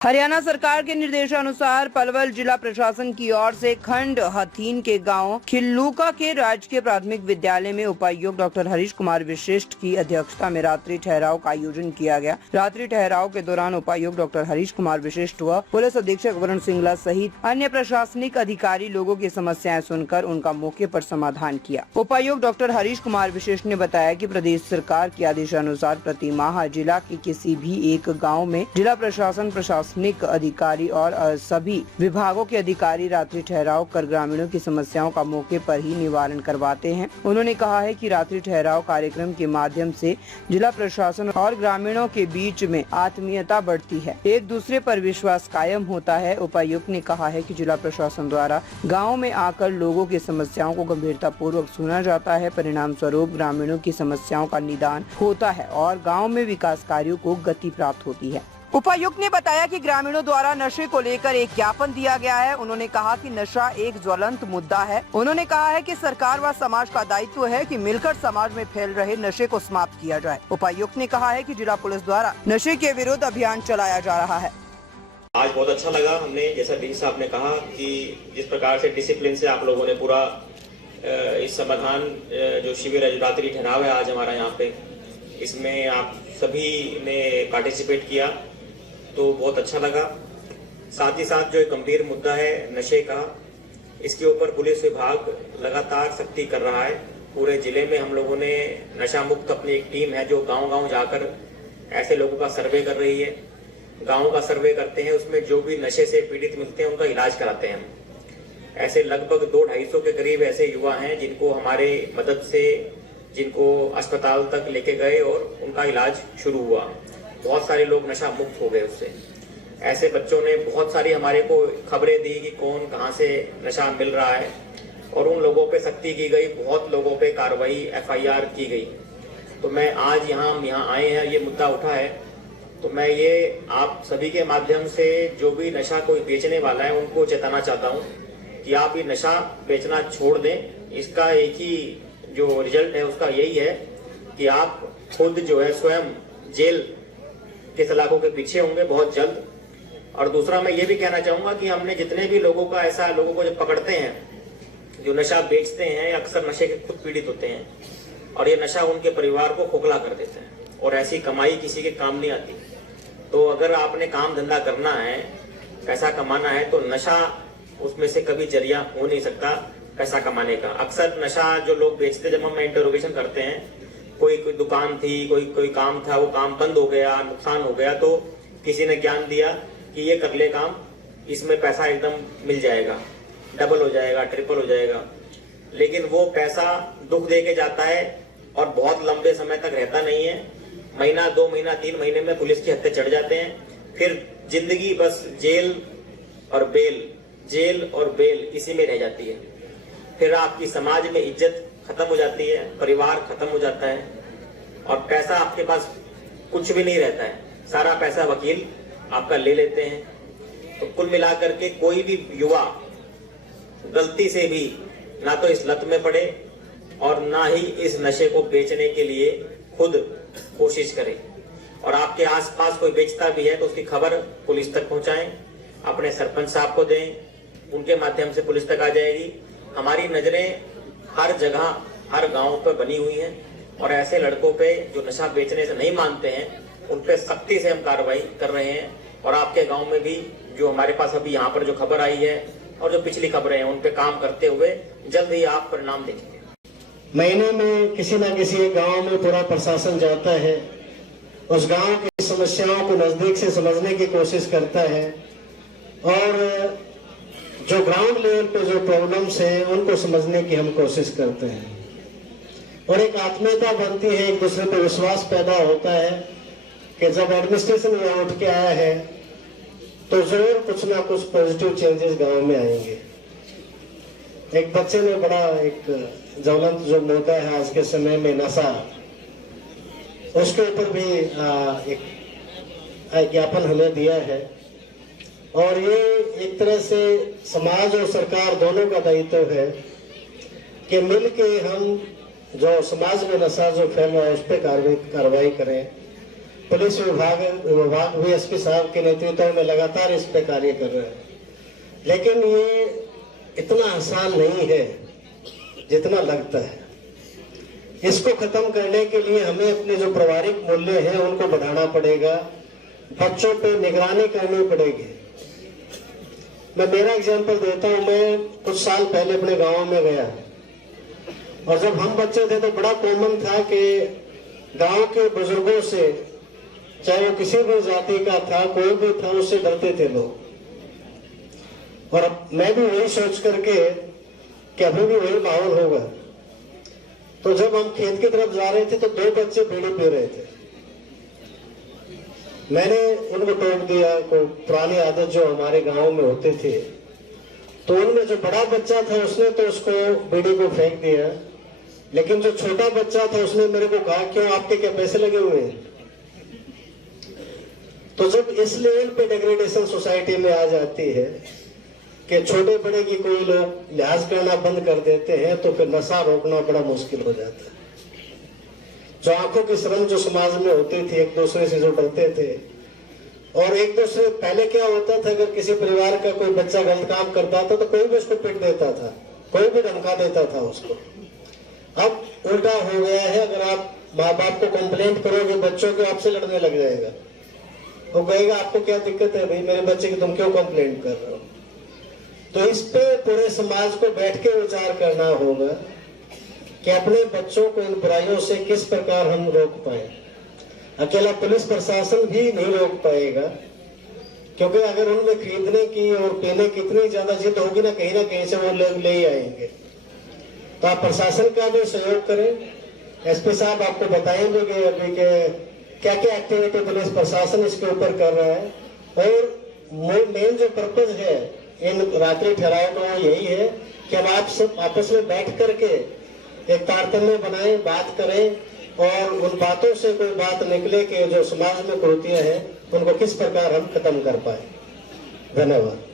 हरियाणा सरकार के निर्देशानुसार पलवल जिला प्रशासन की ओर से खंड हथीन के गांव खिल्लूका के राजकीय प्राथमिक विद्यालय में उपायुक्त डॉक्टर हरीश कुमार विशिष्ट की अध्यक्षता में रात्रि ठहराव का आयोजन किया गया। रात्रि ठहराव के दौरान उपायुक्त डॉक्टर हरीश कुमार विशिष्ट व पुलिस अधीक्षक वरुण सिंगला सहित अन्य प्रशासनिक अधिकारी लोगों की समस्याएं सुनकर उनका मौके पर समाधान किया। उपायुक्त डॉक्टर हरीश कुमार विशिष्ट ने बताया कि प्रदेश सरकार के आदेशानुसार प्रति माह जिला के किसी भी एक गाँव में जिला प्रशासनिक अधिकारी और सभी विभागों के अधिकारी रात्रि ठहराव कर ग्रामीणों की समस्याओं का मौके पर ही निवारण करवाते हैं। उन्होंने कहा है कि रात्रि ठहराव कार्यक्रम के माध्यम से जिला प्रशासन और ग्रामीणों के बीच में आत्मीयता बढ़ती है, एक दूसरे पर विश्वास कायम होता है। उपायुक्त ने कहा है कि जिला प्रशासन द्वारा गाँव में आकर लोगों की समस्याओं को गंभीरता पूर्वक सुना जाता है। परिणाम स्वरूप ग्रामीणों की समस्याओं का निदान होता है और गाँव में विकास कार्यों को गति प्राप्त होती है। उपायुक्त ने बताया कि ग्रामीणों द्वारा नशे को लेकर एक ज्ञापन दिया गया है। उन्होंने कहा कि नशा एक ज्वलंत मुद्दा है। उन्होंने कहा है कि सरकार व समाज का दायित्व है कि मिलकर समाज में फैल रहे नशे को समाप्त किया जाए। उपायुक्त ने कहा है कि जिला पुलिस द्वारा नशे के विरुद्ध अभियान चलाया जा रहा है। आज बहुत अच्छा लगा, हमने जैसा डी साहब ने कहा कि जिस प्रकार से डिसिप्लिन से आप लोगों ने पूरा इस समाधान जो शिविर है, जो रात्रि ठहराव है आज हमारा यहाँ पे, इसमें आप सभी ने पार्टिसिपेट किया तो बहुत अच्छा लगा। साथ ही साथ जो एक गंभीर मुद्दा है नशे का, इसके ऊपर पुलिस विभाग लगातार सख्ती कर रहा है। पूरे जिले में हम लोगों ने नशा मुक्त अपनी एक टीम है जो गांव-गांव जाकर ऐसे लोगों का सर्वे कर रही है। गांव का सर्वे करते हैं, उसमें जो भी नशे से पीड़ित मिलते हैं उनका इलाज कराते हैं। ऐसे लगभग 200-250 के करीब ऐसे युवा हैं जिनको हमारे मदद से जिनको अस्पताल तक लेके गए और उनका इलाज शुरू हुआ। बहुत सारे लोग नशा मुक्त हो गए उससे। ऐसे बच्चों ने बहुत सारी हमारे को खबरें दी कि कौन कहां से नशा मिल रहा है और उन लोगों पे सख्ती की गई, बहुत लोगों पे कार्रवाई FIR की गई। तो मैं आज यहाँ आए हैं, ये मुद्दा उठा है, तो मैं ये आप सभी के माध्यम से जो भी नशा कोई बेचने वाला है उनको चेताना चाहता हूँ कि आप ये नशा बेचना छोड़ दें। इसका एक ही जो रिजल्ट है उसका यही है कि आप खुद जो है स्वयं जेल के सलाखों के पीछे होंगे बहुत जल्द। और दूसरा मैं ये भी कहना चाहूंगा कि हमने जितने भी लोगों को जब पकड़ते हैं जो नशा बेचते हैं, अक्सर नशे के खुद पीड़ित होते हैं और ये नशा उनके परिवार को खोखला कर देते हैं और ऐसी कमाई किसी के काम नहीं आती। तो अगर आपने काम धंधा करना है, पैसा कमाना है, तो नशा उसमें से कभी जरिया हो नहीं सकता पैसा कमाने का। अक्सर नशा जो लोग बेचते, जब हम इंटरोगेशन करते हैं, कोई दुकान थी, कोई काम था, वो काम बंद हो गया, नुकसान हो गया, तो किसी ने ज्ञान दिया कि ये कर ले काम, इसमें पैसा एकदम मिल जाएगा, डबल हो जाएगा, ट्रिपल हो जाएगा। लेकिन वो पैसा दुख दे के जाता है और बहुत लंबे समय तक रहता नहीं है। महीना, 2 महीना, 3 महीने में पुलिस के हत्थे चढ़ जाते हैं। फिर जिंदगी बस जेल और बेल इसी में रह जाती है। फिर आपकी समाज में इज्जत खत्म हो जाती है, परिवार खत्म हो जाता है और पैसा आपके पास कुछ भी नहीं रहता है। सारा पैसा वकील आपका ले लेते हैं। तो कुल मिलाकर के कोई भी युवा गलती से भी ना तो इस लत में पड़े और ना ही इस नशे को बेचने के लिए खुद कोशिश करे। और आपके आसपास कोई बेचता भी है तो उसकी खबर पुलिस तक पहुंचाएं, अपने सरपंच साहब को दें, उनके माध्यम से पुलिस तक आ जाएगी। हमारी नजरें हर जगह, हर गांव पर बनी हुई हैं और ऐसे लड़कों पे जो नशा बेचने से नहीं मानते हैं उन पे सख्ती से हम कार्रवाई कर रहे हैं। और आपके गांव में भी जो हमारे पास अभी यहाँ पर जो खबर आई है और जो पिछली खबरें हैं उन पे काम करते हुए जल्द ही आप परिणाम देखेंगे। महीने में किसी न किसी गाँव में पूरा प्रशासन जाता है, उस गाँव की समस्याओं को नजदीक से समझने की कोशिश करता है और जो ग्राउंड लेवल पे जो प्रॉब्लम्स हैं उनको समझने की हम कोशिश करते हैं और एक आत्मीयता बनती है, एक दूसरे पे विश्वास पैदा होता है कि जब एडमिनिस्ट्रेशन यहाँ उठ के आया है तो जरूर कुछ ना कुछ पॉजिटिव चेंजेस गांव में आएंगे। एक बच्चे ने बड़ा एक ज्वलंत जो मुद्दा है आज के समय में नशा, उसके ऊपर भी एक ज्ञापन हमें दिया है और ये एक तरह से समाज और सरकार दोनों का दायित्व है कि मिलके हम जो समाज में नशा जो फैल रहा है उस पर कार्रवाई करें पुलिस विभाग भी एसपी साहब के नेतृत्व में लगातार इस पे कार्य कर रहे हैं, लेकिन ये इतना आसान नहीं है जितना लगता है। इसको खत्म करने के लिए हमें अपने जो व्यवहारिक मूल्य हैं उनको बढ़ाना पड़ेगा, बच्चों पे निगरानी करनी पड़ेगी। मैं मेरा एग्जांपल देता हूं। मैं कुछ साल पहले अपने गांव में गया और जब हम बच्चे थे तो बड़ा कॉमन था कि गांव के बुजुर्गों से, चाहे वो किसी भी जाति का था, कोई भी था, उससे डरते थे लोग। और मैं भी वही सोच करके कि अभी भी वही माहौल होगा, तो जब हम खेत की तरफ जा रहे थे तो 2 बच्चे बीड़ी पी रहे थे। मैंने उनको टोक दिया, कोई पुरानी आदत जो हमारे गांव में होते थे। तो उनमें जो बड़ा बच्चा था उसने तो उसको बीड़ी को फेंक दिया, लेकिन जो छोटा बच्चा था उसने मेरे को कहा, क्यों, आपके क्या पैसे लगे हुए हैं? तो जब इस लेवल पे डिग्रेडेशन सोसाइटी में आ जाती है कि छोटे बड़े की कोई लोग लिहाज करना बंद कर देते हैं, तो फिर नशा रोकना बड़ा मुश्किल हो जाता है। जो आंखों की शर्म जो समाज में होती थी, एक दूसरे से जो डरते थे, और एक दूसरे, पहले क्या होता था, अगर किसी परिवार का कोई बच्चा गलत काम करता था तो कोई भी उसको पिट देता था, कोई भी धमका देता था उसको। अब उल्टा हो गया है, अगर आप माँ बाप को कंप्लेंट करोगे बच्चों को, आपसे लड़ने लग जाएगा। वो कहेगा, आपको क्या दिक्कत है भाई, मेरे बच्चे की तुम क्यों कंप्लेंट कर रहे हो? तो इस पे पूरे समाज को बैठ के विचार करना होगा कि अपने बच्चों को इन बुराइयों से किस प्रकार हम रोक पाए। अकेला पुलिस प्रशासन भी नहीं रोक पाएगा, क्योंकि अगर उनमें खरीदने की और पीने की इतनी ज्यादा जिद होगी ना कहीं से वो लोग ले ही आएंगे। तो आप प्रशासन का भी सहयोग करें। एसपी साहब आपको बताएंगे कि अभी के क्या क्या एक्टिविटी पुलिस प्रशासन इसके ऊपर कर रहा है, और मेन जो पर्पज है इन रात्रि ठहराव का यही है कि हम आप सब आपस में बैठ करके एक तारतम्य बनाएं, बात करें, और उन बातों से कोई बात निकले कि जो समाज में कुरीतियां हैं उनको किस प्रकार हम खत्म कर पाए। धन्यवाद।